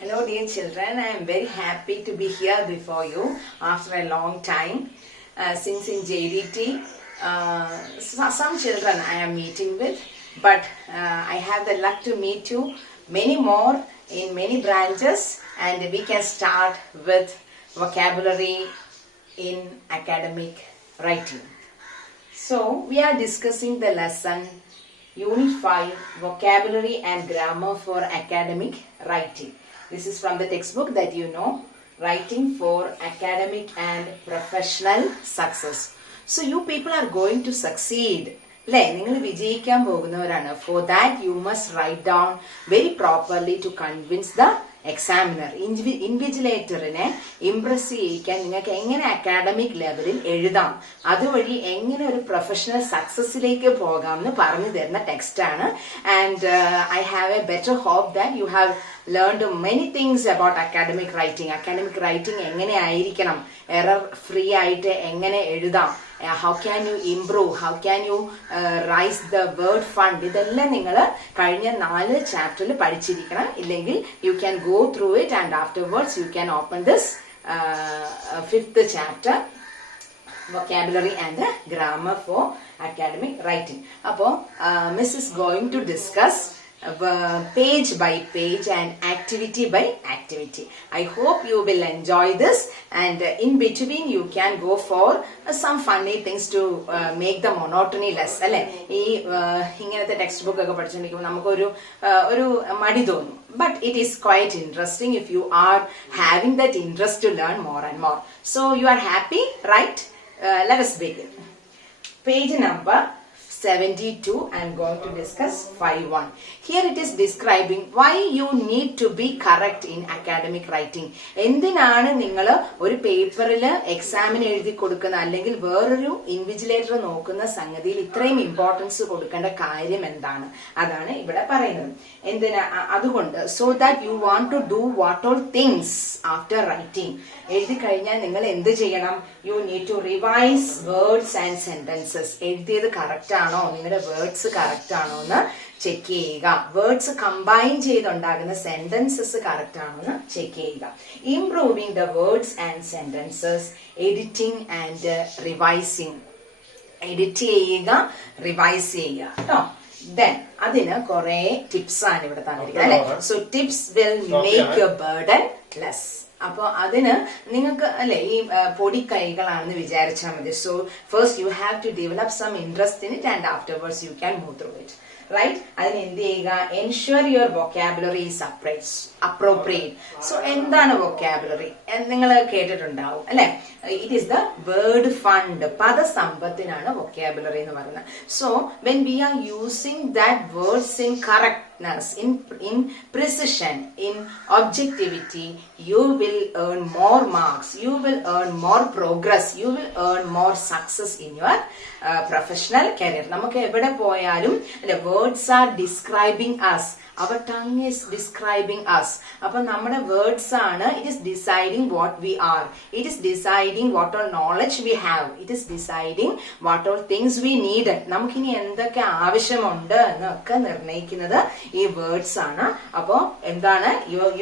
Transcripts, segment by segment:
Hello dear children, I am very happy to be here before you after a long time. Since in JDT, some children I am meeting with, but I have the luck to meet you many more in many branches, and we can start with vocabulary in academic writing. So we are discussing the lesson Unit 5, Vocabulary and Grammar for Academic Writing. This is from the textbook that you know, Writing for Academic and Professional Success. So you people are going to succeed. For that you must write down very properly to convince the examiner. ഇൻവിജിലേറ്ററിനെ impress ചെയ്യിക്കാൻ നിങ്ങൾക്ക് എങ്ങനെ academic ലെവലിൽ എഴുതാം, അതുവഴി എങ്ങനെ ഒരു professional സക്സസിലേക്ക് പോകാം എന്ന് പറഞ്ഞു തരുന്ന ടെക്സ്റ്റാണ്. And I have a better hope that you have learned many things about academic writing. Academic writing എങ്ങനെ ആയിരിക്കണം, എറർ ഫ്രീ ആയിട്ട് എങ്ങനെ എഴുതാം, how can you improve, how can you rise the word fund, ഇതെല്ലാം നിങ്ങൾ കഴിഞ്ഞ 4 ചാപ്റ്ററിൽ പഠിച്ചിരിക്കണം. ഇല്ലെങ്കിൽ you can go through it and afterwards you can open this 5th chapter, vocabulary and grammar for academic writing. അപ്പോൾ Miss is going to discuss page by page and activity by activity. I hope you will enjoy this, and in between you can go for some funny things to make the monotony less. അല്ലെ, ഈ ഇങ്ങനത്തെ text book ഒക്കെ പഠിച്ചിട്ടുണ്ടെങ്കിൽ നമുക്കൊരു മടി തോന്നും. But it is quite interesting if you are having that interest to learn more and more. So you are happy, right? Let us begin. Page number 72. I am going to discuss 5.1. Here it is describing why you need to be correct in academic writing. എന്തിനാണ് നിങ്ങൾ ഒരു പേപ്പറിൽ എക്സാമിന് എഴുതി കൊടുക്കുന്ന അല്ലെങ്കിൽ വേറൊരു invigilator നോക്കുന്ന സംഗതിയിൽ ഇത്രയും ഇമ്പോർട്ടൻസ് കൊടുക്കേണ്ട കാര്യം എന്താണ്, അതാണ് ഇവിടെ പറയുന്നത്. എന്തിനാ അതുകൊണ്ട് so that you want to do what all things after writing. എഴുതി കഴിഞ്ഞാൽ നിങ്ങൾ എന്ത് ചെയ്യണം? You need to revise words and sentences. എഴുതിയത് കറക്റ്റ് ആണോ, നിങ്ങളുടെ വേർഡ്സ് കറക്റ്റ് ആണോ എന്ന് ചെക്ക് ചെയ്യുക. വേർഡ്സ് കമ്പൈൻ ചെയ്തുണ്ടാകുന്ന സെന്റൻസസ് കറക്റ്റ് ആണോ എന്ന് ചെക്ക് ചെയ്യുക. Improving the words and sentences, editing and revising. Edit ചെയ്യുക, റിവൈസ് ചെയ്യുക കേട്ടോ. ദെൻ അതിന് കുറെ ടിപ്സ് ആണ് ഇവിടെ തന്നിരിക്കുന്നത് അല്ലെ. So tips will make your burden less. അപ്പൊ അതിന് നിങ്ങൾക്ക് അല്ലെ ഈ പൊടിക്കൈകളാണെന്ന് വിചാരിച്ചാൽ മതി. So first you have to develop some interest in it and afterwards you can move through it. Right, അതിന് എന്ത് ചെയ്യുക? Ensure your vocabulary is appropriate. So എന്താണ് വൊക്കാബുലറി? നിങ്ങൾ കേട്ടിട്ടുണ്ടാവും അല്ലെ. It is the word fund. പദസമ്പത്തിനാണ് വൊക്കാബുലറി എന്ന് പറയുന്നത്. So when we are using that words in correctness, in precision, in objectivity, you will earn more marks, you will earn more progress, you will earn more success in your professional career. നമുക്ക് എവിടെ പോയാലും words are describing us, our tongue is describing us. അപ്പൊ നമ്മുടെ words ആണ് it is deciding what we are, it is deciding what all knowledge we have, it is deciding what all things we need. നമുക്കിനി എന്തൊക്കെ ആവശ്യമുണ്ട് എന്നൊക്കെ നിർണ്ണയിക്കുന്നത് ഈ words ആണ്. അപ്പോ എന്താണ്?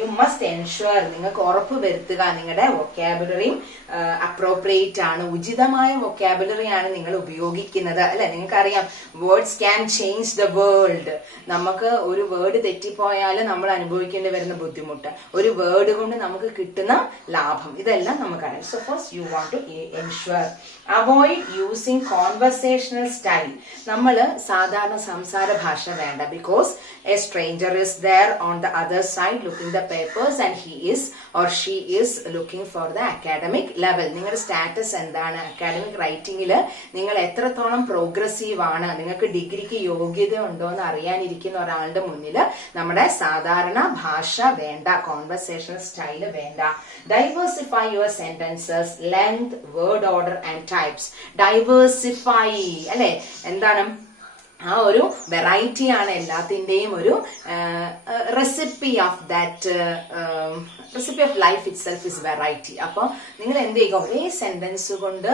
യു മസ്റ്റ് എൻഷുർ, നിങ്ങൾക്ക് ഉറപ്പ് വരുത്തുക നിങ്ങളുടെ വൊക്കാബുലറിയും അപ്രോപ്രിയേറ്റ് ആണ്, ഉചിതമായ വൊക്കാബുലറി ആണ് നിങ്ങൾ ഉപയോഗിക്കുന്നത് അല്ലെ. നിങ്ങൾക്കറിയാം words can change the world. നമുക്ക് ഒരു വേർഡ് തെറ്റിപ്പോയാൽ നമ്മൾ അനുഭവിക്കേണ്ടി വരുന്ന ബുദ്ധിമുട്ട്, ഒരു വേർഡ് കൊണ്ട് നമുക്ക് കിട്ടുന്ന ലാഭം, ഇതെല്ലാം നമുക്കറിയാം. So first you want to ensure. Avoid using conversational style. നമ്മൾ സാധാരണ സംസാര ഭാഷ വേണ്ട. Because a stranger is there on the other side looking the papers and he is or she is looking for the academic level. നിങ്ങളുടെ status എന്താണ്? Academic റൈറ്റിംഗില് നിങ്ങൾ എത്രത്തോളം progressive ആണ്, നിങ്ങൾക്ക് ഡിഗ്രിക്ക് യോഗ്യത ഉണ്ടോ എന്ന് അറിയാനിരിക്കുന്ന ഒരാളുടെ മുന്നിൽ നമ്മുടെ സാധാരണ ഭാഷ വേണ്ട, കോൺവെർസേഷണൽ സ്റ്റൈല് വേണ്ട. Diversify your sentences, length, word order and types. Diversify അല്ലെ, എന്താണ്? ആ ഒരു വെറൈറ്റി ആണ് എല്ലാത്തിന്റെയും ഒരു recipe of that recipe of life it self is variety. അപ്പോൾ നിങ്ങൾ എന്ത് ചെയ്യുക, ഒരേ സെന്റൻസ് കൊണ്ട്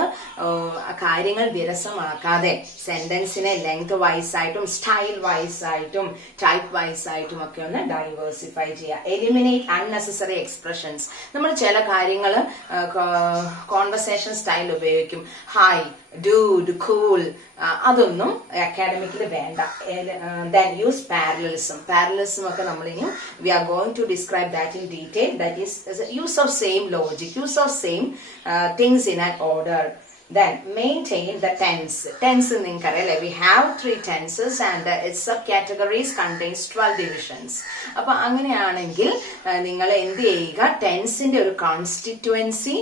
കാര്യങ്ങൾ വിരസമാക്കാതെ സെന്റൻസിനെ ലെങ്ത് വൈസ് ആയിട്ടും സ്റ്റൈൽ വൈസ് ആയിട്ടും ടൈപ്പ് വൈസ് ആയിട്ടും ഒക്കെ ഒന്ന് ഡൈവേഴ്സിഫൈ ചെയ്യുക. Eliminate unnecessary expressions. നമ്മൾ ചില കാര്യങ്ങൾ കോൺവെർസേഷൻ സ്റ്റൈൽ ഉപയോഗിക്കും. ഹായ്, ഡൂഡ്, കൂൾ, അതൊന്നും അക്കാഡമിക്കിൽ വേണ്ട. Then use parallelism. പാരലലിസം ഒക്കെ നമ്മളിനി we are going to describe that in detail. That is use of same logic, use of same things in an order. Then maintain the tense. Tense നിങ്ങൾക്കറിയാലേ, we have 3 tenses and its subcategories contains 12 divisions. അപ്പൊ അങ്ങനെയാണെങ്കിൽ നിങ്ങൾ എന്ത് ചെയ്യുക, ടെൻസിന്റെ ഒരു constituency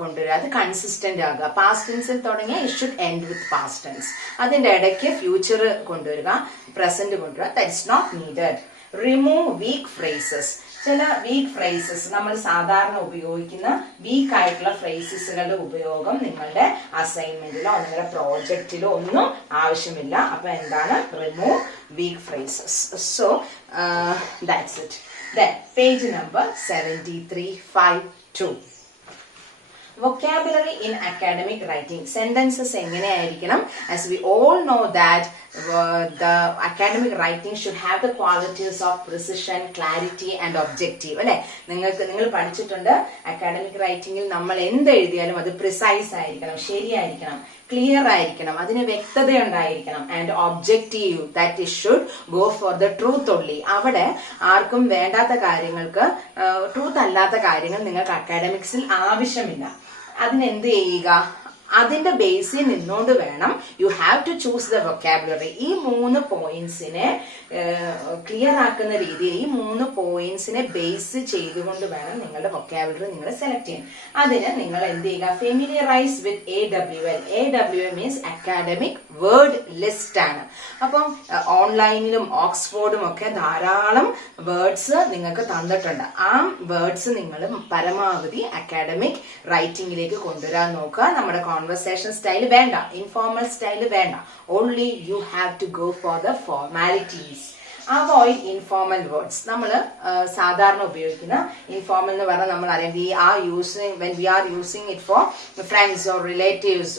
കൊണ്ടുവരിക. അത് consistent ആകുക. പാസ്റ്റ് ടെൻസിൽ തുടങ്ങിയ it should end with past tense. അതിന്റെ ഇടയ്ക്ക് ഫ്യൂച്ചർ കൊണ്ടുവരിക, പ്രസന്റ് കൊണ്ടുവരിക. That is not needed. Remove weak phrases. ചില വീക്ക് ഫ്രേസസ്, നമ്മൾ സാധാരണ ഉപയോഗിക്കുന്ന വീക്ക് ആയിട്ടുള്ള ഫ്രേസസുകളുടെ ഉപയോഗം നിങ്ങളുടെ അസൈൻമെന്റിലോ നിങ്ങളുടെ പ്രോജക്റ്റിലോ ഒന്നും ആവശ്യമില്ല. അപ്പൊ എന്താണ്, remove weak phrases. So that's it. Then page number 7352. Vocabulary in academic writing. Sentences എങ്ങനെയായിരിക്കണം? As we all know that the academic writing should have the qualities of precision, clarity and objective. അല്ലെ, നിങ്ങൾ പഠിച്ചിട്ടുണ്ട് academic റൈറ്റിംഗിൽ നമ്മൾ എന്ത് എഴുതിയാലും അത് precise ആയിരിക്കണം, ശരിയായിരിക്കണം, ക്ലിയർ ആയിരിക്കണം, അതിന് വ്യക്തത ഉണ്ടായിരിക്കണം. And objective, that it should go for the truth only. അവിടെ ആർക്കും വേണ്ടാത്ത കാര്യങ്ങൾക്ക്, ട്രൂത്ത് അല്ലാത്ത കാര്യങ്ങൾ നിങ്ങൾക്ക് അക്കാഡമിക്സിൽ ആവശ്യമില്ല. അതിനെന്ത് ചെയ്യുക, അതിന്റെ ബേസിൽ നിന്നുകൊണ്ട് വേണം you have to choose the vocabulary. ഈ 3 പോയിന്റ്സിനെ ക്ലിയർ ആക്കുന്ന രീതിയിൽ ഈ 3 പോയിന്റ്സിനെ ബേസ് ചെയ്തുകൊണ്ട് വേണം നിങ്ങളുടെ വൊക്കാബുലറി നിങ്ങൾ സെലക്ട് ചെയ്യാൻ. അതിന് നിങ്ങൾ എന്ത് ചെയ്യുക, ഫെമിലിയറൈസ് വിത്ത് AWL. AWL means academic word list ആണ്. അപ്പം ഓൺലൈനിലും ഓക്സ്ഫോർഡും ഒക്കെ ധാരാളം വേർഡ്സ് നിങ്ങൾക്ക് തന്നിട്ടുണ്ട്. ആ വേർഡ്സ് നിങ്ങൾ പരമാവധി അക്കാഡമിക് റൈറ്റിംഗിലേക്ക് കൊണ്ടുവരാൻ നോക്കുക. നമ്മുടെ കോൺവെർസേഷൻ സ്റ്റൈൽ വേണ്ട, ഇൻഫോർമൽ സ്റ്റൈൽ വേണ്ട. Only you have to go for the formalities. Avoid informal words. നമ്മൾ സാധാരണ ഉപയോഗിക്കുന്ന ഇൻഫോർമൽ എന്ന് പറഞ്ഞാൽ നമ്മൾ അറിയാം, when we are using it for friends or relatives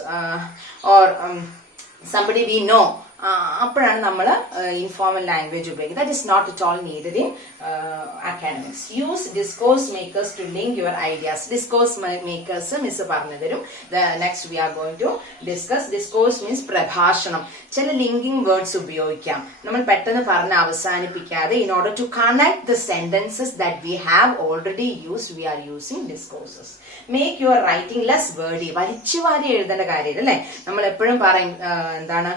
or somebody we know. അപ്പോഴാണ് നമ്മൾ ഇൻഫോർമൽ ലാംഗ്വേജ് ഉപയോഗിക്കുന്നത്. That is not at all needed in academics. Use discourse makers to link your ideas. Discourse makers miss പറഞ്ഞു തരും. Next we are going to discuss. Discourse means പ്രഭാഷണം. ചില linking words ഉപയോഗിക്കാം. നമ്മൾ പെട്ടെന്ന് പറഞ്ഞ് അവസാനിപ്പിക്കാതെ in order to connect the sentences that we have already used we are using discourses. Make your writing less wordy. വലിച്ചുവാരി എഴുതേണ്ട കാര്യമില്ല അല്ലെ. നമ്മൾ എപ്പോഴും പറയും എന്താണ്,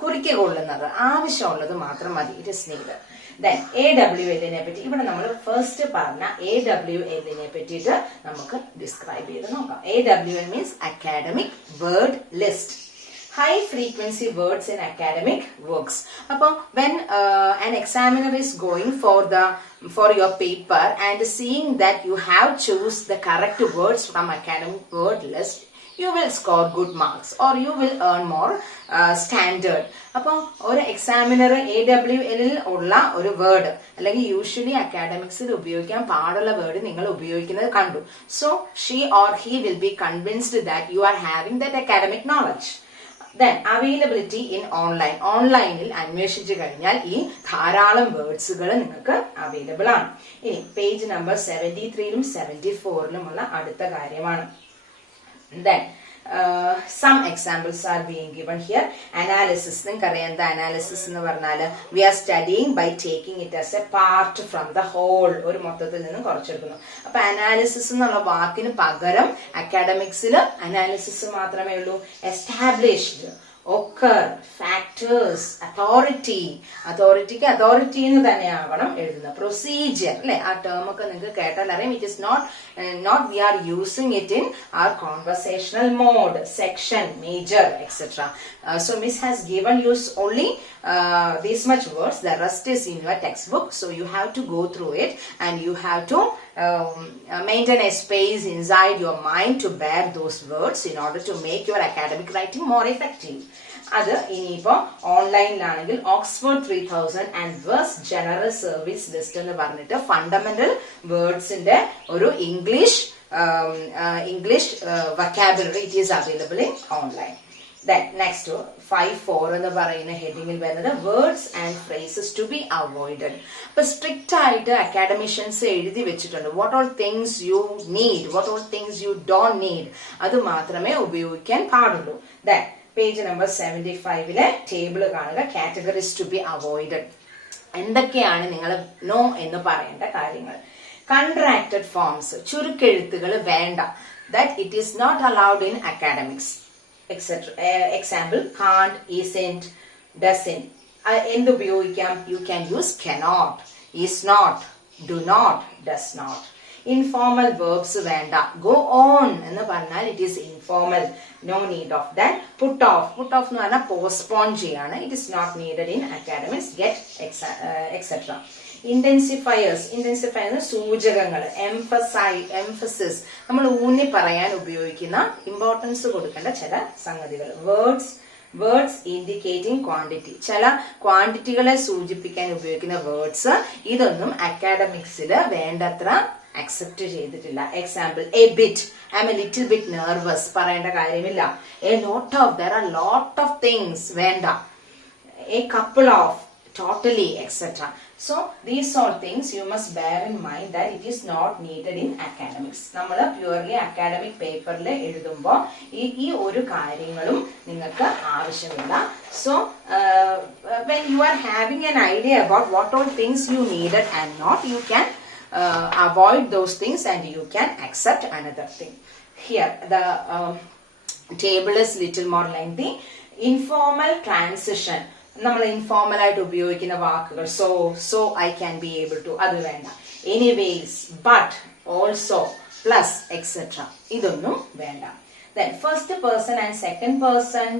കുറിക്ക് കൊള്ളുന്നത്, ആവശ്യമുള്ളത് മാത്രം മതി. It is need. ദെൻ AWLനെ പറ്റി ഇവിടെ നമ്മൾ ഫസ്റ്റ് പറഞ്ഞ AWLനെ പറ്റിയിട്ട് നമുക്ക് ഡിസ്ക്രൈബ് ചെയ്ത് നോക്കാം. AWL means academic word list. High frequency words in academic works. Appo when an examiner is going for your paper and seeing that you have choose the correct words from academic word list, you will score good marks or you will earn more standard. അപ്പോൾ ഒരു examiner AWL ഉള്ള ഒരു word അല്ലെങ്കിൽ usually അക്കാഡമിക്സിൽ ഉപയോഗിക്കാൻ പാടുള്ള word നിങ്ങൾ ഉപയോഗിക്കുന്നത് കണ്ടു. So she or he will be convinced that you are having that academic knowledge. Then availability in online. ഓൺലൈനിൽ അന്വേഷിച്ചു കഴിഞ്ഞാൽ ഈ ധാരാളം വേർഡ്സുകൾ നിങ്ങൾക്ക് അവൈലബിൾ ആണ്. ഇനി പേജ് നമ്പർ 73-ലും 74-ലുമുള്ള അടുത്ത കാര്യമാണ്. Then some examples are being given here. Analysis. നിങ്ങൾക്കറിയാം എന്താ അനാലിസിസ് എന്ന് പറഞ്ഞാൽ we are studying by taking it as a part from the whole. ഒരു മൊത്തത്തിൽ നിന്നും കുറച്ചെടുക്കുന്നു. അപ്പൊ അനാലിസിസ് എന്നുള്ള വാക്കിന് പകരം അക്കാഡമിക്സിൽ അനാലിസിസ് മാത്രമേ ഉള്ളൂ. Established, occur, factors, authority. അതോറിറ്റിക്ക് അതോറിറ്റി എന്ന് തന്നെയാവണം എഴുതുന്നത്. പ്രൊസീജിയർ അല്ലെ, ആ ടേം ഒക്കെ നിങ്ങൾക്ക് കേട്ടാൽ അറിയാം. It is not we are using it in our conversational mode, section, major, etc. So Miss has given you only this much words. The rest is in your textbook. So you have to go through it and you have to maintain a space inside your mind to bear those words in order to make your academic writing more effective. അത് ഇനിയിപ്പോ ഓൺലൈനിലാണെങ്കിൽ Oxford 3000 and വേഴ്സ് general service list എന്ന് പറഞ്ഞിട്ട് fundamental വേർഡ്സിന്റെ ഒരു English vocabulary, it is available in online. Then next 5.4 എന്ന് പറയുന്ന ഹെഡിങ്ങിൽ വരുന്നത് words and phrases to be avoided. അപ്പൊ സ്ട്രിക്റ്റ് ആയിട്ട് അക്കാഡമിഷ്യൻസ് എഴുതി വെച്ചിട്ടുണ്ട് what all things you need, what all things you don't need, അത് മാത്രമേ ഉപയോഗിക്കാൻ പാടുള്ളൂ. ദെൻ പേജ് നമ്പർ 75 ടേബിൾ കാണുക, കാറ്റഗറീസ് ടു ബി അവോയ്ഡഡ്. എന്തൊക്കെയാണ് നിങ്ങൾ നോ എന്ന് പറയേണ്ട കാര്യങ്ങൾ? Contracted forms, ചുരുക്കെഴുത്തുകൾ വേണ്ട, that it is not allowed in academics, etc. Example, can't, isn't, doesn't. എന്ത് ഉപയോഗിക്കാം? You can use cannot, is not, do not, does not. Informal verbs വേണ്ട. Go on എന്ന് പറഞ്ഞാൽ it is informal, no need of that. Put off എന്ന് പറഞ്ഞാൽ postpone ചെയ്യാണ്, it is not needed in academics. Get, etc. Intensifiers സൂചകങ്ങൾ, emphasis നമ്മൾ ഊന്നി പറയാൻ ഉപയോഗിക്കുന്ന, ഇമ്പോർട്ടൻസ് കൊടുക്കേണ്ട ചില സംഗതികൾ. വേർഡ്സ് ഇൻഡിക്കേറ്റിംഗ് ക്വാണ്ടിറ്റി, ചില ക്വാണ്ടിറ്റികളെ സൂചിപ്പിക്കാൻ ഉപയോഗിക്കുന്ന വേർഡ്സ്, ഇതൊന്നും അക്കാഡമിക്സിൽ വേണ്ടത്ര അക്സെപ്റ്റ് ചെയ്തിട്ടില്ല. Example, A bit, I M A little bit nervous, പറയേണ്ട കാര്യമില്ല. there are lot of things വേണ്ട. A couple of, totally, etc. So these all things you must bear in mind that it is not needed in academics. നമ്മൾ purely academic പേപ്പറിൽ എഴുതുമ്പോൾ ഈ ഒരു കാര്യങ്ങളും നിങ്ങൾക്ക് ആവശ്യമില്ല. So when you are having an idea about what all things you needed and not, you can avoid those things and you can accept another thing. Here the table is little more lengthy. Informal transition, നമ്മൾ informal ആയിട്ട് ഉപയോഗിക്കുന്ന വാക്കുകൾ, so I can be able to, അത് വേണ്ട. Anyways, but, also, plus, etcetera, ഇതൊന്നും വേണ്ട. Then first person and second person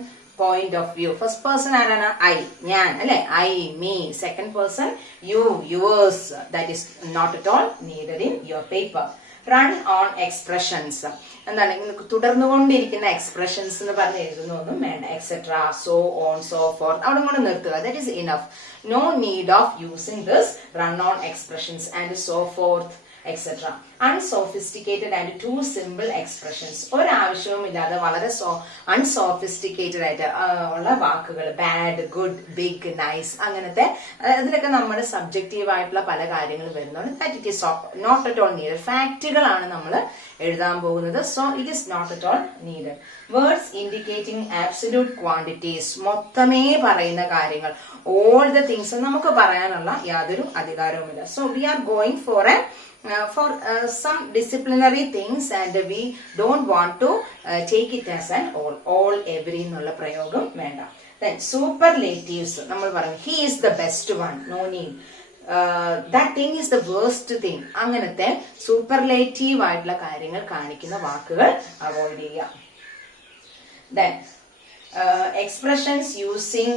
point of view. First person ആരാണ്? I, ഞാൻ, അല്ലെ? I, me. Second person you, yours. That is not at all needed in your paper. Run on expressions, എന്താണ് തുടർന്നുകൊണ്ടിരിക്കുന്ന expressions എന്ന് പറഞ്ഞ് എഴുതുന്നൊന്നും വേണ്ട. Etcetera, so on, so forth, അവിടെ കൊണ്ട് നിർത്തുക. That is enough. No need of using this run on expressions and so forth, et cetera. Unsophisticated and too simple expressions, ഒരാവശ്യവും ഇല്ലാതെ വളരെ അൺസോഫിസ്റ്റിക്കേറ്റഡ് ആയിട്ട് ഉള്ള വാക്കുകൾ, ബാഡ്, ഗുഡ്, ബിഗ്, നൈസ്, അങ്ങനത്തെ അതിലൊക്കെ നമ്മുടെ സബ്ജക്റ്റീവ് ആയിട്ടുള്ള പല കാര്യങ്ങളും വരുന്നുണ്ട്. That it is not at all needed. ഫാക്റ്റുകളാണ് നമ്മൾ എഴുതാൻ പോകുന്നത്. So it is not at all needed. Words indicating absolute quantities, മൊത്തമേ പറയുന്ന കാര്യങ്ങൾ, ഓൾ ദ തിങ്സ് നമുക്ക് പറയാനുള്ള യാതൊരു അധികാരവുമില്ല. So we are going for some disciplinary things and we don't want to take it as an all every എന്നുള്ള പ്രയോഗം വേണ്ട. Then superlatives, നമ്മൾ പറയും he is the best one, no need, that thing is the worst thing, അങ്ങനത്തെ superlative ആയിട്ടുള്ള കാര്യങ്ങൾ കാണിക്കുന്ന വാക്കുകൾ അവോയ്ഡ് ചെയ്യുക. Then expressions using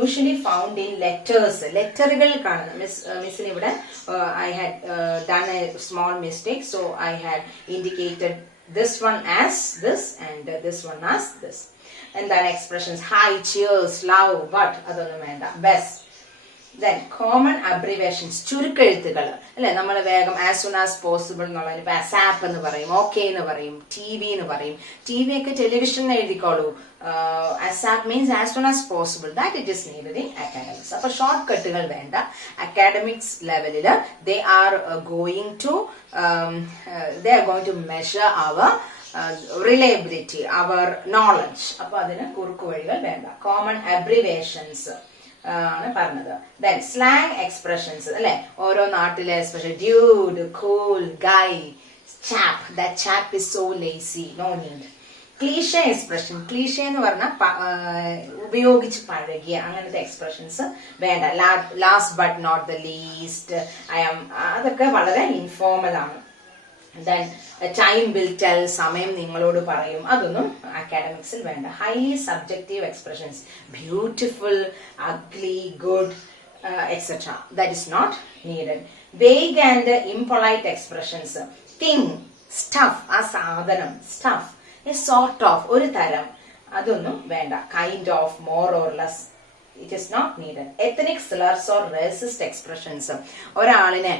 usually found in letters, ലെറ്ററുകൾ കാണുന്ന മിസ്സിന് ഇവിടെ I had done a small mistake, so I had indicated this one as this and this one as this. And then expressions hi, cheers, love, but അതൊന്നും വേണ്ട. best. Then common abbreviations, ചുരുക്കെഴുത്തുകൾ, അല്ലെ? നമ്മൾ വേഗം as soon as possible എന്നുള്ളതിന് ASAP എന്ന് പറയും, okay എന്ന് പറയും, TV എന്ന് പറയും. TV ഒക്കെ television എഴുതിക്കോളൂ. ASAP means as soon as possible. That it is needed in academics. അപ്പൊ ഷോർട്ട് കട്ടുകൾ വേണ്ട. അക്കാഡമിക്സ് ലെവലിൽ they are going to measure our reliability, our knowledge. അപ്പൊ അതിന് കുറുക്കു വഴികൾ വേണ്ട. common abbreviations ആണ് പറഞ്ഞത്. Then slang expressions, അല്ലെ? ഓരോ നാട്ടിലെ especially dude, cool, guy, chap, that chap is so lazy, no need. Cliche expression, cliche എന്ന് പറഞ്ഞാൽ ഉപയോഗിച്ച് പഴകിയ അങ്ങനത്തെ എക്സ്പ്രഷൻസ് വേണ്ട. Last but not the least, അതൊക്കെ വളരെ ഇൻഫോർമൽ ആണ്. Then time will tell, സമയം നിങ്ങളോട് പറയും, അതൊന്നും അക്കാഡമിക്സിൽ വേണ്ട. Highly subjective expressions, beautiful, ugly, good, etc. That is not needed. Vague and impolite expressions, thing, stuff, ആ സാധനം, stuff, a sort of, ഒരു തരം, അതൊന്നും വേണ്ട. Kind of, more or less, it is not needed. Ethnic slurs or racist expressions. ഒരാളിനെ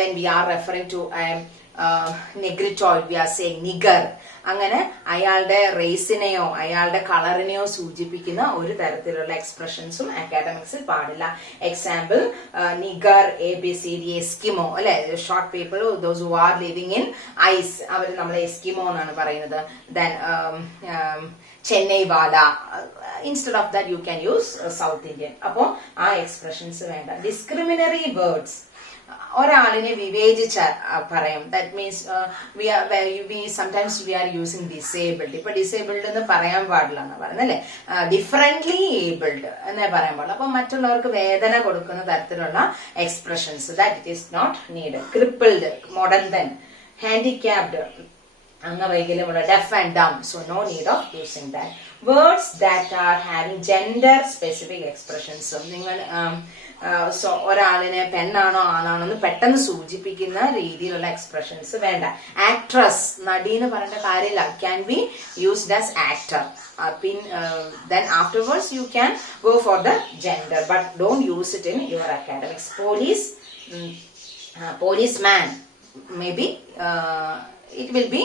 when we are referring to negritoid, we are saying nigger. അങ്ങനെ അയാളുടെ റേസിനെയോ അയാളുടെ കളറിനെയോ സൂചിപ്പിക്കുന്ന ഒരു തരത്തിലുള്ള എക്സ്പ്രഷൻസും അക്കാഡമിക്സിൽ പാടില്ല. എക്സാമ്പിൾ, നിഗർ, ABCD, എസ്കിമോ അല്ലെ, short people, those who are living in ice, അവർ നമ്മൾ എസ്കിമോ എന്നാണ് പറയുന്നത്. ദെൻ ചെന്നൈ വാല, instead of that you can use South Indian. അപ്പോ ആ എക്സ്പ്രഷൻസ് വേണ്ട. ഡിസ്ക്രിമിനറി വേർഡ്സ്, ഒരാളിനെ വിവേചിച്ച പറയും. That means sometimes we are using disabled. ഇപ്പൊ ഡിസേബിൾഡ് എന്ന് പറയാൻ പാടില്ല എന്ന് പറയുന്നത് അല്ലെ, ഡിഫറെന്റ്ലി ഏബിൾഡ് എന്നേ പറയാൻ പാടില്ല. അപ്പൊ മറ്റുള്ളവർക്ക് വേദന കൊടുക്കുന്ന തരത്തിലുള്ള expressions, that it is not need. Crippled, model then, handicapped, അംഗവൈകല്യമുള്ള, deaf and dumb, so no need of using that. Words that are having gender specific expressions, നിങ്ങൾ ഒരാളിനെ പെണ്ണാണോ ആണാണോ എന്ന് പെട്ടെന്ന് സൂചിപ്പിക്കുന്ന രീതിയിലുള്ള എക്സ്പ്രഷൻസ് വേണ്ട. ആക്ട്രസ്, നടി എന്ന് പറയേണ്ട കാര്യമില്ല, can be used as actor. Then afterwards you can go for the gender, but don't use it in your academics. Policeman, maybe it will be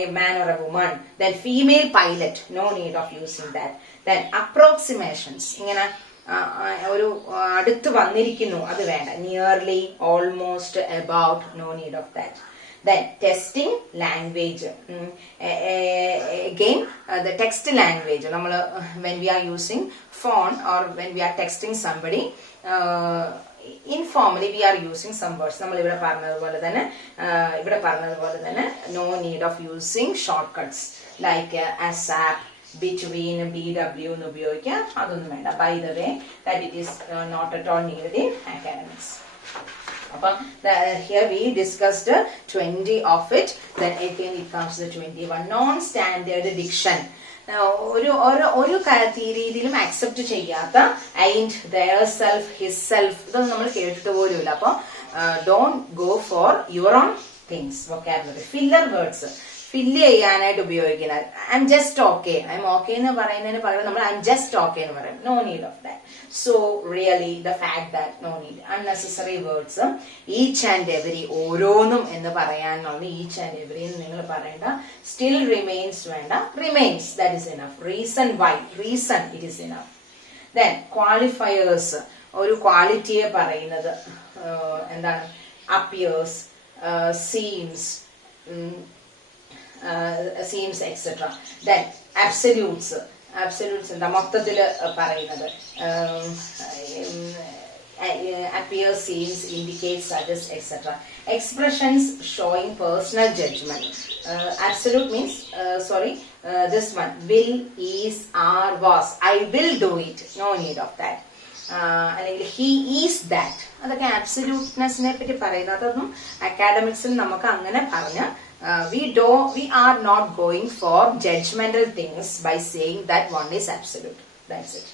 a man or a woman. Then female pilot, no need of using that. Then approximations, ingana ഒരു അടുത്ത് വന്നിരിക്കുന്നു, അത് വേണ്ട. Nearly, almost, about, no need of that. Then testing language, again the text language, നമ്മൾ when we are using phone or when we are texting somebody, informally we are using some words. നമ്മൾ ഇവിടെ പറഞ്ഞതുപോലെ തന്നെ no need of using shortcuts like ASAP, between, BW എന്ന് ഉപയോഗിക്കാം, അതൊന്നും വേണ്ട. By the way, that it is not at all needed in academics. അപ്പം here we discussed 20 of it. Then again it comes to 21. Non-standard diction, ഒരു രീതിയിലും accept ചെയ്യാത്ത ain't, their self, his self, ഇതൊന്നും നമ്മൾ കേട്ടിട്ട് പോലുമില്ല. അപ്പൊ don't go for your own things. Vocabulary. Filler words, fill ചെയ്യാനായിട്ട് ഉപയോഗിക്കുന്നത്. I am just okay, I M okay എന്ന് പറയുന്നതിന് പകരം നമ്മൾ ഐ എം ജസ്റ്റ് ഓക്കെ എന്ന് പറയും. No need of that. So really the fact that no need. Unnecessary words, each and every, ഓരോന്നും എന്ന് പറയാനുള്ള ഈച്ച് ആൻഡ് എവരി എന്ന് നിങ്ങൾ പറയേണ്ട. സ്റ്റിൽ റിമെയിൻസ് വേണ്ട. Remains, that is enough. Reason why, reason, it is enough. Then qualifiers, ഒരു ക്വാളിറ്റിയെ പറയുന്നത് എന്താണ്? Appears, seems, seems, etc. Then absolutes, എന്താ മൊത്തത്തിൽ പറയുന്നത്? appears, seems, indicates, suggests, etc. Expressions showing personal judgment. Absolute means this one, will, is, are, was. I will do it, no need of that. അല്ലെങ്കിൽ he is that, അതൊക്കെ ആബ്സല്യൂട്ട്നെസ്സിനെ പറ്റി പറയുന്നത്. അതൊന്നും അക്കാഡമിക്സിൽ നമുക്ക് അങ്ങനെ പറഞ്ഞ we are not going for judgmental things by saying that one is absolute. That's it.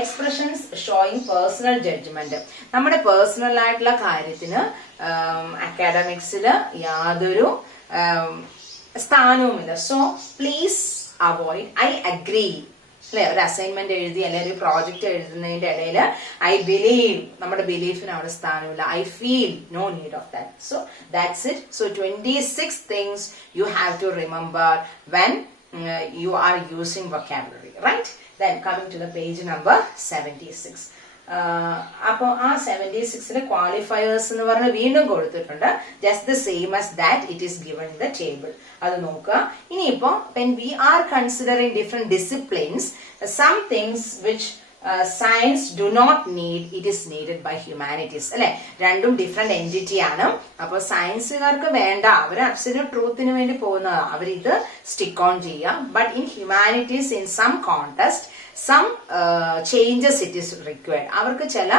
Expressions showing personal judgment, നമ്മുടെ personal ആയിട്ടുള്ള കാര്യത്തിന് അക്കാഡമിക്സിൽ യാതൊരു സ്ഥാനവുമില്ല. So please avoid I agree. അല്ലെ, ഒരു അസൈൻമെന്റ് എഴുതി അല്ലെ ഒരു പ്രോജക്റ്റ് എഴുതുന്നതിന്റെ ഇടയിൽ ഐ ബിലീവ്, നമ്മുടെ ബിലീഫിന് അവിടെ സ്ഥാനമില്ല. I feel, no need of that. So that's it. So 26 things you have to remember when you are using vocabulary, right? Then coming to the page number 76. അപ്പൊ ആ 76 ക്വാളിഫയേഴ്സ് എന്ന് പറഞ്ഞ് വീണ്ടും കൊടുത്തിട്ടുണ്ട്. Just the same as that it is given in the table. അത് നോക്കുക. ഇനിയിപ്പോ when we are considering different disciplines, some things which science do not need, it is needed by humanities. അല്ലെ, രണ്ടും ഡിഫറെന്റ് എൻറ്റിറ്റി ആണ്. അപ്പൊ സയൻസുകാർക്ക് വേണ്ട, അവർ absolute ട്രൂത്തിന് വേണ്ടി പോകുന്നതാണ്, അവരിത് സ്റ്റിക്ക് ഓൺ ചെയ്യുക. But in humanities in some contest some changes it is required. അവർക്ക് ചില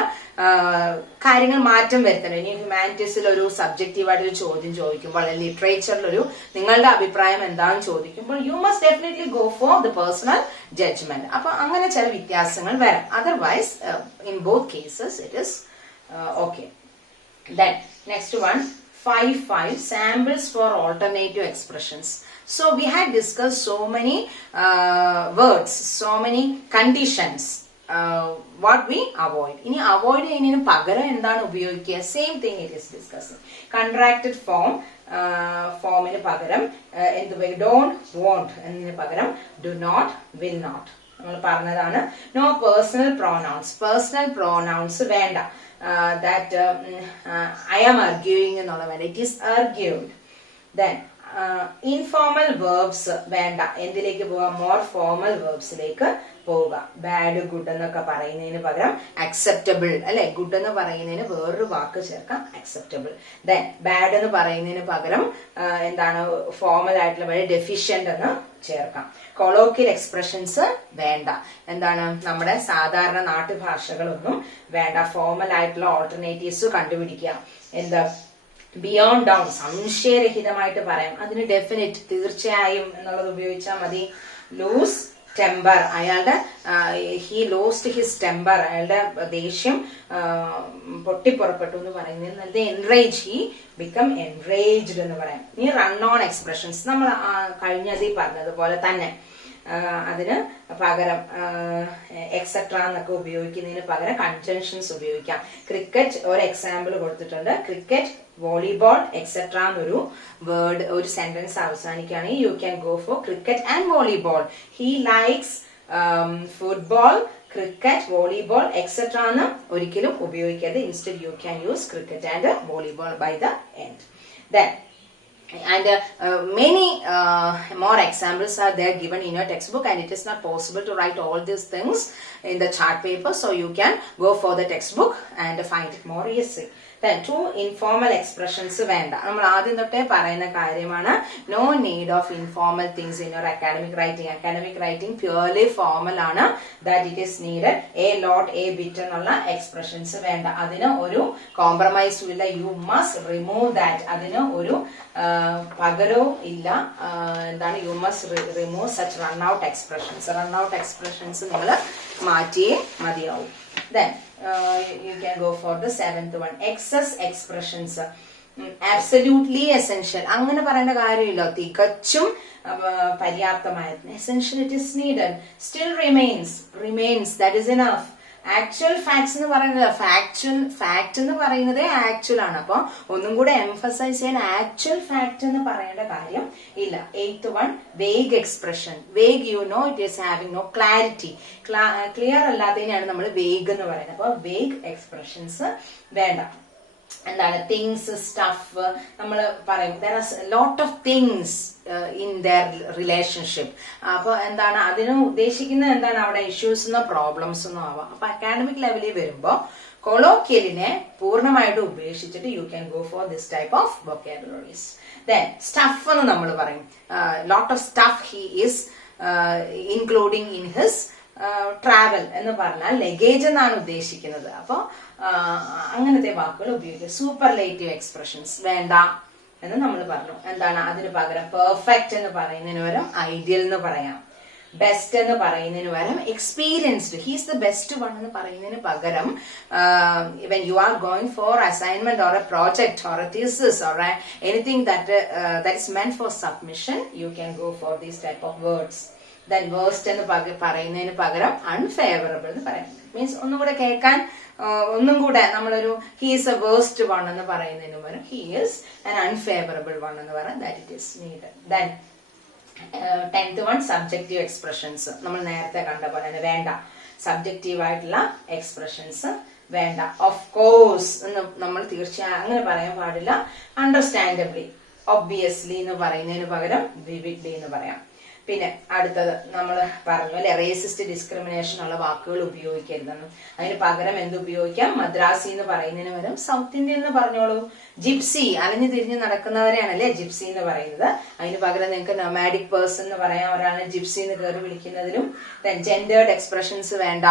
കാര്യങ്ങൾ മാറ്റം വരുത്തണം. ഇനി ഹ്യൂമാനിറ്റീസിൽ ഒരു സബ്ജക്റ്റീവായിട്ടൊരു ചോദ്യം ചോദിക്കുമ്പോൾ, അല്ലെങ്കിൽ ലിറ്ററേച്ചറിലൊരു നിങ്ങളുടെ അഭിപ്രായം എന്താണെന്ന് ചോദിക്കുമ്പോൾ, you must definitely go for the personal judgement. അപ്പൊ അങ്ങനെ ചില വ്യത്യാസങ്ങൾ വരാം. Otherwise in both cases it is okay. Then next one, 5 samples for alternative expressions. So we had discussed so many words, so many conditions. What we avoid. ഇനി avoid ചെയ്യുന്നതിന് പകരം എന്താണ് ഉപയോഗിക്കുക? Same thing it is discussing. Contracted form ഫോമിന് പകരം എന്ത് don't, won't എന്നതിന് പകരം do not, will not. നമ്മൾ പറഞ്ഞതാണ്. No personal pronouns. Personal pronouns വേണ്ട. That I am arguing എന്നുള്ള വേണ്ട. It is argued. Then informal verbs വേണ്ട. എന്തിലേക്ക് പോവാം? More formal verbsലേക്ക് പോവുക. ബാഡ്, ഗുഡ് എന്നൊക്കെ പറയുന്നതിന് പകരം അക്സെപ്റ്റബിൾ അല്ലെ? ഗുഡ് എന്ന് പറയുന്നതിന് വേറൊരു വാക്ക് ചേർക്കാം, അക്സെപ്റ്റബിൾ. ദെൻ ബാഡ് എന്ന് പറയുന്നതിന് പകരം എന്താണ് ഫോർമൽ ആയിട്ടുള്ള വഴി ഡെഫിഷ്യന്റ് എന്ന് ചേർക്കാം. കൊളോക്കിയൽ എക്സ്പ്രഷൻസ് വേണ്ട. എന്താണ് നമ്മുടെ സാധാരണ നാട്ടുഭാഷകളൊന്നും വേണ്ട. ഫോർമൽ ആയിട്ടുള്ള ഓൾട്ടർനേറ്റീവ്സ് കണ്ടുപിടിക്കുക. എന്താ ബിയോണ്ട് ഡൗൺ സംശയരഹിതമായിട്ട് പറയാം. അതിന് ഡെഫിനിറ്റ് തീർച്ചയായും എന്നുള്ളത് ഉപയോഗിച്ചാൽ മതി. ലൂസ് ടെമ്പർ, അയാളുടെ ഹി ലോസ്റ്റ് ഹിസ് ടെമ്പർ, അയാളുടെ ദേഷ്യം പൊട്ടിപ്പുറപ്പെട്ടു എന്ന് പറയുന്നത്. എൻറേജ്, ഹി ബിക്കം എൻറേജ്ഡ് എന്ന് പറയാം. ഇനി റൺ ഓൺ എക്സ്പ്രഷൻസ് നമ്മൾ കഴിഞ്ഞതിൽ പറഞ്ഞതുപോലെ തന്നെ അതിന് പകരം എക്സെട്ര എന്നൊക്കെ ഉപയോഗിക്കുന്നതിന് പകരം കൺജങ്ഷൻസ് ഉപയോഗിക്കാം. ക്രിക്കറ്റ് ഒരു എക്സാമ്പിൾ കൊടുത്തിട്ടുണ്ട്. ക്രിക്കറ്റ്, വോളിബോൾ, എക്സെട്ര എന്നൊരു വേർഡ് ഒരു സെന്റൻസ് അവസാനിക്കുകയാണെങ്കിൽ you can go for cricket and volleyball. He likes football, cricket, volleyball, et cetera എന്ന് ഒരിക്കലും ഉപയോഗിക്കരുത്. Instead you can use cricket and volleyball by the end. Then and many more examples are there given in your textbook, and it is not possible to write all these things in the chart paper, so you can go for the textbook and find it more easy. Then two informal expressions വേണ്ട. നമ്മൾ ആദ്യം തൊട്ടേ പറയുന്ന കാര്യമാണ്. No need of informal things in your academic writing. Academic writing purely formal ആണ്. That it is needed. A lot, a bit എന്നുള്ള expressions വേണ്ട. അതിന് ഒരു കോംപ്രമൈസും ഇല്ല. You must remove that. അതിന് ഒരു പകരവും ഇല്ല. എന്താണ്? You must remove such run out expressions. Run out expressions നിങ്ങൾ മാറ്റിയേ മതിയാവും. Then you can go for the 7th one. Excess expressions. Absolutely essential. അങ്ങനെ പറയേണ്ട കാര്യമില്ല. തികച്ചും പര്യാപ്തമായത്. Essential, it is needed. Still remains. That is enough. Actual facts എന്ന് പറയുന്നത് fact എന്ന് പറയുന്നത് ആക്ച്വൽ ആണ്. അപ്പൊ ഒന്നും കൂടെ എംഫസൈസ് ചെയ്യാൻ ആക്ച്വൽ ഫാക്ട് എന്ന് പറയേണ്ട കാര്യം ഇല്ല. 8th one, vague expression. Vague, you know, it is having no clarity. Clear അല്ലാത്തതിനെയാണ് നമ്മൾ വേഗ് എന്ന് പറയുന്നത്. അപ്പൊ വേഗ് എക്സ്പ്രഷൻസ് വേണ്ട. എന്താണ്? തിങ്സ്, സ്റ്റഫ് നമ്മൾ പറയും. There are lot of things in there relationship. അപ്പൊ എന്താണ് അതിന് ഉദ്ദേശിക്കുന്നത്? എന്താണ് അവിടെ ഇഷ്യൂസ് എന്നോ പ്രോബ്ലംസ് എന്നോ ആവാം. അപ്പൊ അക്കാഡമിക് ലെവലിൽ വരുമ്പോ കൊളോക്കിയലിനെ പൂർണ്ണമായിട്ട് ഉപേക്ഷിച്ചിട്ട് U can go for this type of vocabularies. Then stuff എന്ന് നമ്മൾ പറയും. Lot of stuff he is including in his travel എന്ന് പറഞ്ഞാൽ ലഗേജ് എന്നാണ് ഉദ്ദേശിക്കുന്നത്. അപ്പൊ അങ്ങനത്തെ വാക്കുകൾ ഉപയോഗിക്കുക. സൂപ്പർലേറ്റീവ് എക്സ്പ്രഷൻസ് വേണ്ട എന്ന് നമ്മൾ പറഞ്ഞു. എന്താണ്? അതിന് പകരം പെർഫെക്റ്റ് എന്ന് പറയുന്നതിന് പകരം ഐഡിയൽ എന്ന് പറയാം. ബെസ്റ്റ് എന്ന് പറയുന്നതിന് പകരം experienced, he's the best one എന്ന് പറയുന്നതിന് പകരം when you are going for assignment or a project or a thesis or anything that is meant for submission, you can go for these type of words. Then worst എന്ന് പറയുന്നതിന് പകരം unfavorable എന്ന് പറയാം. Means ഒന്നും കൂടെ കേൾക്കാൻ ഒന്നും കൂടെ നമ്മളൊരു he is a worst one എന്ന് പറയുന്നതിന് പകരം he is an unfavorable one എന്ന് പറയാം. That it is needed. Then 10th one, subjective expressions. നമ്മൾ നേരത്തെ കണ്ട പോലെ തന്നെ വേണ്ട. സബ്ജക്റ്റീവ് ആയിട്ടുള്ള എക്സ്പ്രഷൻസ് വേണ്ട. ഓഫ് കോഴ്സ് എന്ന് നമ്മൾ തീർച്ചയായും അങ്ങനെ പറയാൻ പാടില്ല. അണ്ടർസ്റ്റാൻഡബ്ലി, ഒബ്വിയസ്ലി എന്ന് പറയുന്നതിന് പകരം വിവിഡ്ലി എന്ന് പറയാം. പിന്നെ അടുത്തത് നമ്മൾ പറഞ്ഞു അല്ലെ, റേസിസ്റ്റ് ഡിസ്ക്രിമിനേഷൻ ഉള്ള വാക്കുകൾ ഉപയോഗിക്കരുതെന്ന്. അതിന് പകരം എന്ത് ഉപയോഗിക്കാം? മദ്രാസി എന്ന് പറയുന്നതിന് പകരം സൗത്ത് ഇന്ത്യൻ എന്ന് പറഞ്ഞോളൂ. ജിപ്സി, അലഞ്ഞു തിരിഞ്ഞ് നടക്കുന്നവരെയാണല്ലേ ജിപ്സി എന്ന് പറയുന്നത്. അതിന് പകരം നിങ്ങൾക്ക് നൊമാഡിക് പേഴ്സൺ എന്ന് പറയാം. ഒരാളെ ജിപ്സി എന്ന് കയറി വിളിക്കുന്നതിലും. ജെൻഡേർഡ് എക്സ്പ്രഷൻസ് വേണ്ട.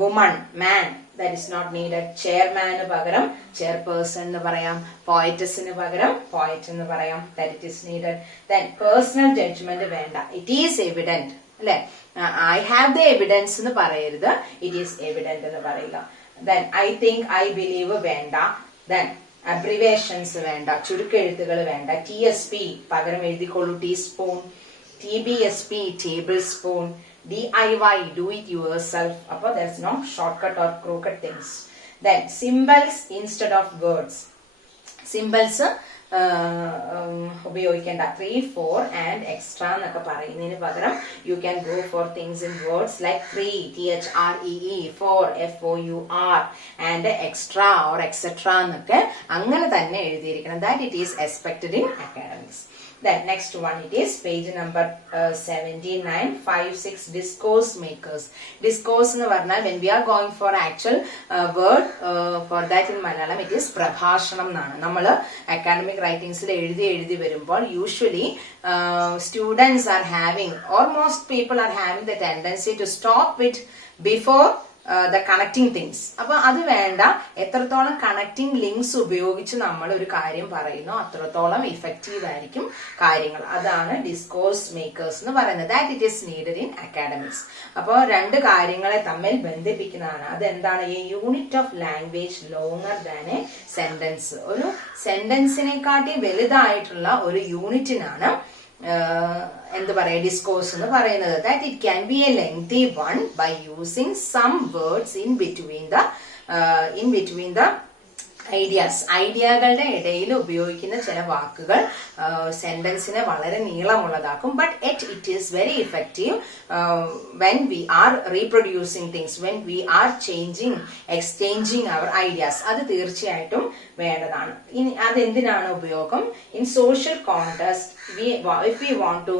Woman, man, that is not needed. chairman പകരം chairperson എന്ന് പറയാം. poetessന് പകരം poet എന്ന് പറയാം. that it is needed. then personal judgment വേണ്ട. it is evident അല്ലെ, I have the evidence എന്ന് പറയരുത്. it is evident എന്ന് പറയുക. then I think, I believe വേണ്ട. then അബ്രിവേഷൻസ് വേണ്ട, ചുരുക്കെഴുത്തുകൾ വേണ്ട. TSP പകരം എഴുതിക്കോളൂ teaspoon, TBSP tablespoon, DIY do it yourself. അപ്പോൾ there's no shortcut or crooked things. Then symbols instead of words. Symbols ഉപയോഗിക്കേണ്ട 3, 4 and extra എന്നൊക്കെ പറയുന്നതിന് പകരം you can go for things in words like 3, THREE, 4, FOUR and extra or etc. എന്നൊക്കെ അങ്ങനെ തന്നെ എഴുതിയിരിക്കണം. That it is expected in academics. Then next one, it is page number 79, 5, 6 discourse makers. Discourse എന്ന് പറഞ്ഞാൽ when we are going for actual word for that in Malayalam it is പ്രഭാഷണം എന്നാണ്. നമ്മൾ academic writings എഴുതി വരുമ്പോൾ usually students are having, or most people are having the tendency to stop it before the connecting things. അപ്പൊ അത് വേണ്ട. എത്രത്തോളം connecting links ഉപയോഗിച്ച് നമ്മൾ ഒരു കാര്യം പറയുന്നു അത്രത്തോളം ഇഫക്റ്റീവ് ആയിരിക്കും കാര്യങ്ങൾ. അതാണ് ഡിസ്കോഴ്സ് മേക്കേഴ്സ് എന്ന് പറയുന്നത്. That it is needed in academics. അപ്പോൾ രണ്ട് കാര്യങ്ങളെ തമ്മിൽ ബന്ധിപ്പിക്കുന്നതാണ്. അതെന്താണ്? A unit of language longer than A sentence. ഒരു സെന്റൻസിനെക്കാട്ടി വലുതായിട്ടുള്ള ഒരു യൂണിറ്റിനാണ് എന്ത് പറയാ ഡിസ്കോഴ്സ് എന്ന് പറയുന്നത്. That it can be a lengthy one by using some words in between the ideas. ഐഡിയകളുടെ ഇടയിൽ ഉപയോഗിക്കുന്ന ചില വാക്കുകൾ സെന്റൻസിനെ വളരെ നീളമുള്ളതാക്കും. But it is very effective when we are reproducing things, when we are exchanging our ideas. അത് തീർച്ചയായിട്ടും വേണ്ടതാണ്. ഇനി അതെന്തിനാണ് ഉപയോഗം? In social context if we want to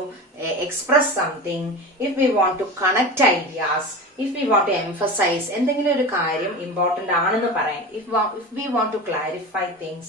express something, if we want to connect ideas, if we want to emphasize എന്തെങ്കിലും ഒരു കാര്യം important ആണെന്ന് പറയാം, if we want to clarify things,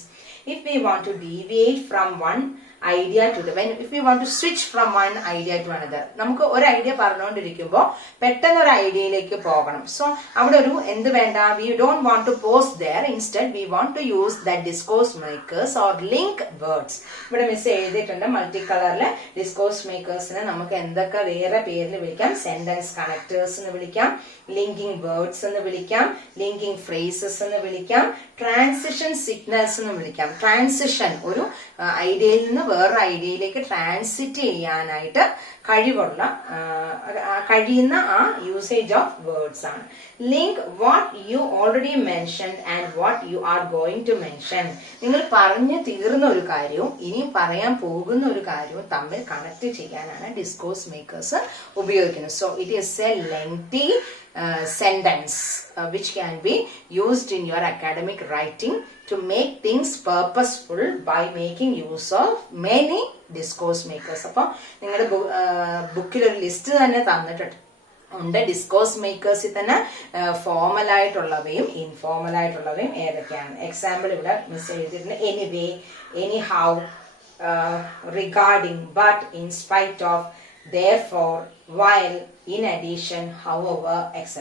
if we want to deviate from one idea to the if we want to switch from one idea to another. നമുക്ക് ഒരു idea പറഞ്ഞുകൊണ്ടിരിക്കുമ്പോൾ പെട്ടെന്ന് ഒരു ഐഡിയയിലേക്ക് പോകണം. സോ അവിടെ ഒരു എന്ത് വേണ്ട? we don't want to pause there. Instead we want to use that discourse makers or link words. ഇവിടെ മിസ് എഴുതിയിട്ടുണ്ട് മൾട്ടി കളറിലെ ഡിസ്കോഴ്സ് മേക്കേഴ്സിനെ നമുക്ക് എന്തൊക്കെ വേറെ പേരിൽ വിളിക്കാം? സെന്റൻസ് കണക്ടേഴ്സ് എന്ന് വിളിക്കാം, ലിങ്കിങ് വേർഡ്സ് എന്ന് വിളിക്കാം, ലിങ്കിങ് ഫ്രേസസ് എന്ന് വിളിക്കാം, ട്രാൻസിഷൻ സിഗ്നൽസ് എന്ന് വിളിക്കാം. ട്രാൻസിഷൻ ഒരു ഐഡിയയിൽ നിന്ന് വേറൊരു ഐഡിയയിലേക്ക് ട്രാൻസിറ്റ് ചെയ്യാനായിട്ട് കഴിയുന്ന ആ യൂസേജ് ഓഫ് വേർഡ്സ് ആണ്. Link what you already mention and what you are going to mention. നിങ്ങൾ പറഞ്ഞു തീർന്ന ഒരു കാര്യവും ഇനിയും പറയാൻ പോകുന്ന ഒരു കാര്യവും തമ്മിൽ കണക്ട് ചെയ്യാനാണ് ഡിസ്കോഴ്സ് മേക്കേഴ്സ് ഉപയോഗിക്കുന്നത്. So it is A lengthy sentence which can be used in your academic writing to make things purposeful by making use of many discourse makers. അപ്പോൾ നിങ്ങളുടെ ബുക്കിൽ ഒരു ലിസ്റ്റ് തന്നെ തന്നിട്ടുണ്ട് ഡിസ്കോഴ്സ് മേക്കേഴ്സിൽ തന്നെ ഫോർമൽ ആയിട്ടുള്ളവയും ഇൻഫോർമൽ ആയിട്ടുള്ളവയും ഏതൊക്കെയാണ്. Example ഇവിടെ മിസ് എഴുതിയിട്ടുണ്ട്. Anyway, anyhow, regarding, but, in spite of, therefore, while, in addition, however, etc.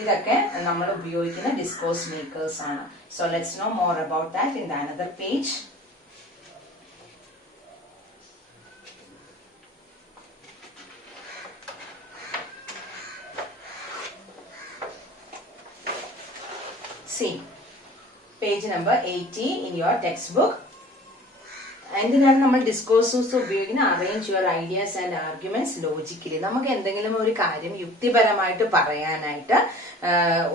ഇതൊക്കെ നമ്മൾ ഉപയോഗിക്കുന്ന ഡിസ്കോഴ്സ് മേക്കേഴ്സ് ആണ്. So let's know more about that in the another page. See page number 80 in your textbook. എന്തിനാണ് നമ്മൾ discourses ഉപയോഗിക്കുന്നത്? Arrange your ideas and arguments logically. നമുക്ക് എന്തെങ്കിലും ഒരു കാര്യം യുക്തിപരമായിട്ട് പറയാനായിട്ട്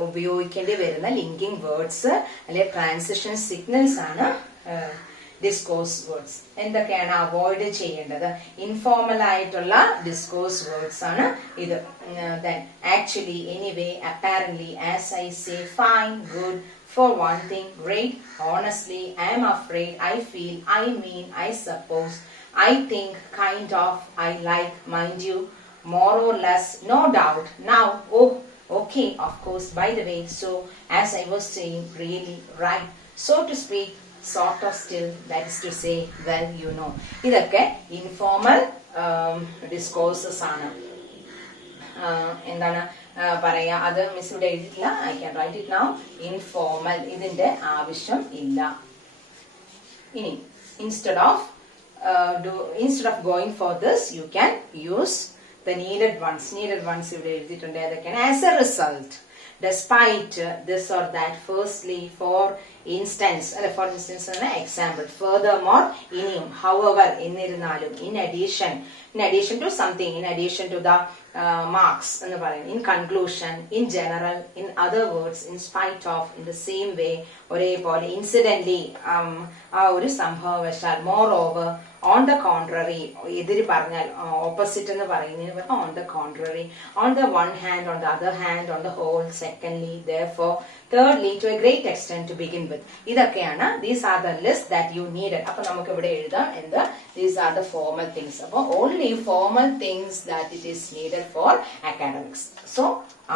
ഉപയോഗിക്കേണ്ടി വരുന്ന ലിങ്കിങ് വേർഡ്സ് അല്ലെ ട്രാൻസിഷൻ സിഗ്നൽസ് ആണ് ഡിസ്കോഴ്സ് വേർഡ്സ്. എന്തൊക്കെയാണ് അവോയ്ഡ് ചെയ്യേണ്ടത്? ഇൻഫോർമൽ ആയിട്ടുള്ള ഡിസ്കോഴ്സ് വേർഡ്സ് ആണ് ഇത്. Actually, anyway, apparently, as I say, fine, good, for one thing, great, honestly, I am afraid, I feel, I mean, I suppose, I think, kind of, I like, mind you, more or less, no doubt, now, oh, okay, of course, by the way, so, as I was saying, really, right, so to speak, sort of, still, that is to say, well, you know. ഇതൊക്കെ informal discourses ആണ്. എന്താണ് പറയാ? അത് miss ഇവിടെ എഴുതിയിട്ടില്ല. I can write it now. Informal, ഇതിന്റെ ആവശ്യം ഇല്ല. ഇനി instead of going for this, you can use the needed ones. ഇവിടെ എഴുതിയിട്ടുണ്ട്. ഏതൊക്കെയാണ്? as a result, despite this or that, firstly, for, instance അല്ലെ, ഫോർ ഇൻസ്റ്റൻസ് എന്ന എക്സാമ്പിൾ. ഫർദർമോർ ഇനിയും, ഹൗഎവർ എന്നിരുന്നാലും, in addition to something, in addition to the marks എന്ന് പറയുന്നത്, in conclusion, in general, in other words, in spite of, in the same way, ഒരേപോലെ, incidentally, ആ ഒരു സംഭവവശാൽ, moreover, on the contrary, എതിര് പറഞ്ഞാൽ ഓപ്പോസിറ്റ് എന്ന് പറയുന്നതിന് on the contrary, on the one hand, on the other hand, on the whole, secondly, therefore, thirdly, to a great extent, to begin with. ഇതൊക്കെയാണ്, these are the list that you needed. അപ്പൊ നമുക്ക് ഇവിടെ എഴുതാം എന്ത്, these are the formal things. അപ്പൊ only formal things that it is needed for academics. So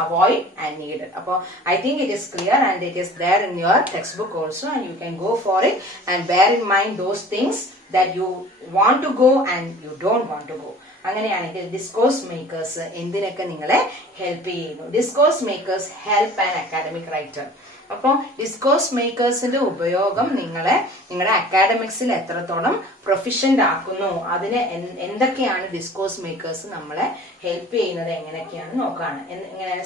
avoid and needed. Apo I think it is clear and it is there in your textbook also, and you can go for it and bear in mind those things that you want to go and you don't want to go. അങ്ങനെയാണെങ്കിൽ discourse makers എന്തിനൊക്കെ നിങ്ങളെ help ചെയ്യുന്നു? Discourse makers help an academic writer. അപ്പോൾ discourse മേക്കേഴ്സിന്റെ ഉപയോഗം നിങ്ങളുടെ അക്കാഡമിക്സിൽ എത്രത്തോളം proficient ആക്കുന്നു, അതിന് എന്തൊക്കെയാണ് ഡിസ്കോഴ്സ് മേക്കേഴ്സ് നമ്മളെ ഹെൽപ്പ് ചെയ്യുന്നത്, എങ്ങനെയൊക്കെയാണ് നോക്കാണ്.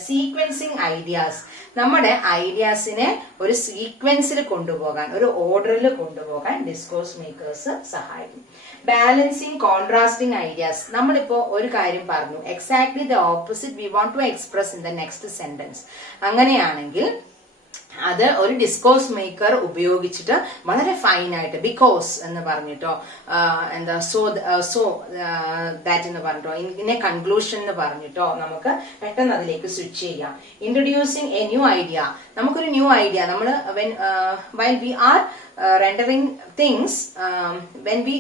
സീക്വൻസിങ് ഐഡിയാസ്, നമ്മുടെ ഐഡിയാസിനെ ഒരു സീക്വൻസിൽ കൊണ്ടുപോകാൻ, ഒരു ഓർഡറിൽ കൊണ്ടുപോകാൻ ഡിസ്കോഴ്സ് മേക്കേഴ്സ് സഹായിക്കും. ബാലൻസിങ് കോൺട്രാസ്റ്റിംഗ് ഐഡിയാസ്, നമ്മളിപ്പോ ഒരു കാര്യം പറഞ്ഞു, exactly the opposite we want to express in the next sentence. അങ്ങനെയാണെങ്കിൽ അത് ഒരു ഡിസ്കോഴ്സ് മേക്കർ ഉപയോഗിച്ചിട്ട് വളരെ ഫൈനായിട്ട്, ബിക്കോസ് എന്ന് പറഞ്ഞിട്ടോ, എന്താ സോ ദാറ്റ് എന്ന് പറഞ്ഞിട്ടോ, ഇങ്ങനെ കൺക്ലൂഷൻ എന്ന് പറഞ്ഞിട്ടോ നമുക്ക് പെട്ടെന്ന് അതിലേക്ക് സ്വിച്ച് ചെയ്യാം. ഇൻട്രൊഡ്യൂസിങ് എ ന്യൂ ഐഡിയ, നമുക്കൊരു ന്യൂ ഐഡിയ, നമ്മൾ while we are rendering things, when we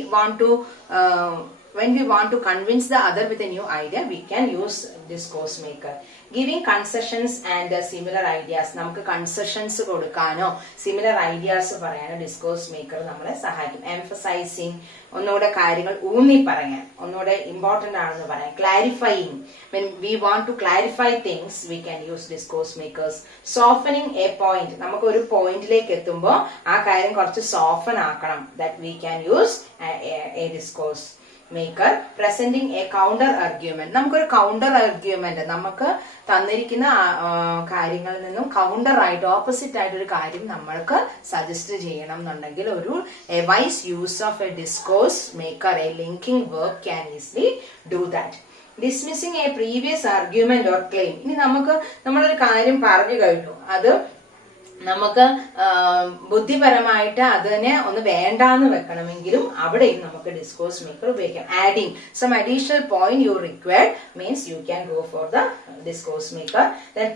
want to convince the other with a new idea, we can use discourse maker. Giving concessions and similar ideas, നമുക്ക് concessions കൊടുക്കാനോ similar ideas പറയാനോ discourse maker നമ്മളെ സഹായിക്കും. Emphasising, ഒന്നുകൂടെ കാര്യങ്ങൾ ഊന്നി പറയാൻ, ഒന്നുകൂടെ ഇമ്പോർട്ടന്റ് ആണെന്ന് പറയാൻ. ക്ലാരിഫൈയിങ്, when we want to clarify things, we can use discourse makers. Softening a point, നമുക്ക് ഒരു പോയിന്റിലേക്ക് എത്തുമ്പോൾ ആ കാര്യം കുറച്ച് സോഫൻ ആക്കണം, that we can use a discourse maker. Presenting a counter argument, നമുക്കൊരു കൗണ്ടർ ആർഗ്യുമെന്റ്, നമുക്ക് തന്നിരിക്കുന്ന കാര്യങ്ങളിൽ നിന്നും കൗണ്ടർ ആയിട്ട്, ഓപ്പോസിറ്റ് ആയിട്ട് ഒരു കാര്യം നമ്മൾക്ക് സജസ്റ്റ് ചെയ്യണം എന്നുണ്ടെങ്കിൽ ഒരു wise use of a discourse maker, a linking work can easily do that. Dismissing a previous argument or claim, ഇനി നമ്മളൊരു കാര്യം പറഞ്ഞു കഴിഞ്ഞു, അത് നമുക്ക് ബുദ്ധിപരമായിട്ട് അതിനെ ഒന്ന് വേണ്ടാന്ന് വെക്കണമെങ്കിലും അവിടെയും നമുക്ക് ഡിസ്കോഴ്സ് മേക്കർ ഉപയോഗിക്കാം. Adding some additional point you required means you can go for the discourse maker. Then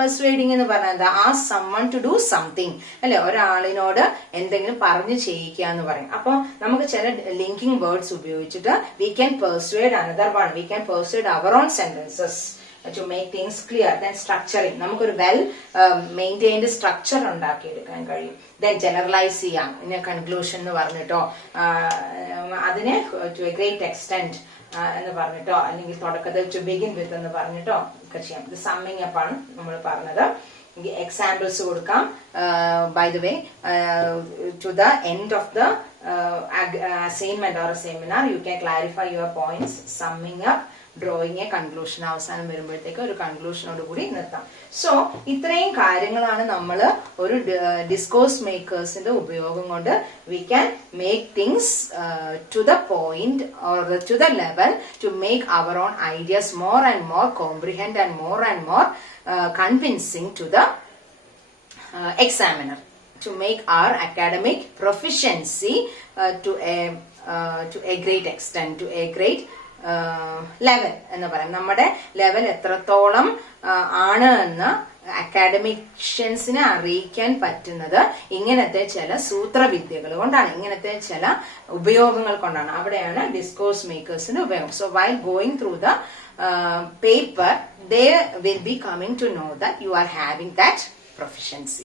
persuading എന്ന് പറഞ്ഞാൽ ask someone to do something, അല്ലെ, ഒരാളിനോട് എന്തെങ്കിലും പറഞ്ഞു ചെയ്യിക്കുക എന്ന് പറയും. അപ്പൊ നമുക്ക് ചില ലിങ്കിങ് വേർഡ്സ് ഉപയോഗിച്ചിട്ട് we can persuade another one, we can persuade our own sentences to make things clear. Then structuring, നമുക്കൊരു വെൽ മെയിൻറ്റെയിൻഡ് സ്ട്രക്ചർ ഉണ്ടാക്കിയെടുക്കാൻ കഴിയും. ദെൻ ജനറലൈസ് ചെയ്യാം, ഇനി കൺക്ലൂഷൻ എന്ന് പറഞ്ഞിട്ടോ, അതിനെ ടു എ ഗ്രേറ്റ് എക്സ്റ്റെന്റ് എന്ന് പറഞ്ഞിട്ടോ, അല്ലെങ്കിൽ തുടക്കത്തിൽ ടു ബിഗിൻ വിത്ത് എന്ന് പറഞ്ഞിട്ടോ ഒക്കെ ചെയ്യാം. ഇത് സമ്മിങ് അപ്പ് ആണ് നമ്മൾ പറഞ്ഞത്. എക്സാമ്പിൾസ് കൊടുക്കാം. By the way, to the end of the assignment or seminar you can clarify your points, summing up, drawing a conclusion, അവസാനം വരുമ്പോഴത്തേക്ക് ഒരു കൺക്ലൂഷനോട് കൂടി നിർത്താം. സോ ഇത്രയും കാര്യങ്ങളാണ് നമ്മൾ ഒരു ഡിസ്കോഴ്സ് മേക്കേഴ്സിന്റെ ഉപയോഗം കൊണ്ട് we can make things to the point or to the level to make our own ideas more and more comprehend and more convincing to the examiner, to make our academic proficiency to a great extent, to a great level എന്ന് പറയും. നമ്മുടെ level എത്രത്തോളം ആണ് എന്ന് അക്കാഡമിഷ്യൻസിനെ അറിയിക്കാൻ പറ്റുന്നത് ഇങ്ങനത്തെ ചില സൂത്രവിദ്യകൾ കൊണ്ടാണ്, ഇങ്ങനത്തെ ചില ഉപയോഗങ്ങൾ കൊണ്ടാണ്. അവിടെയാണ് ഡിസ്കോഴ്സ് മേക്കേഴ്സിന്റെ ഉപയോഗം. So while going through the paper, they will be coming to know that you are having that proficiency.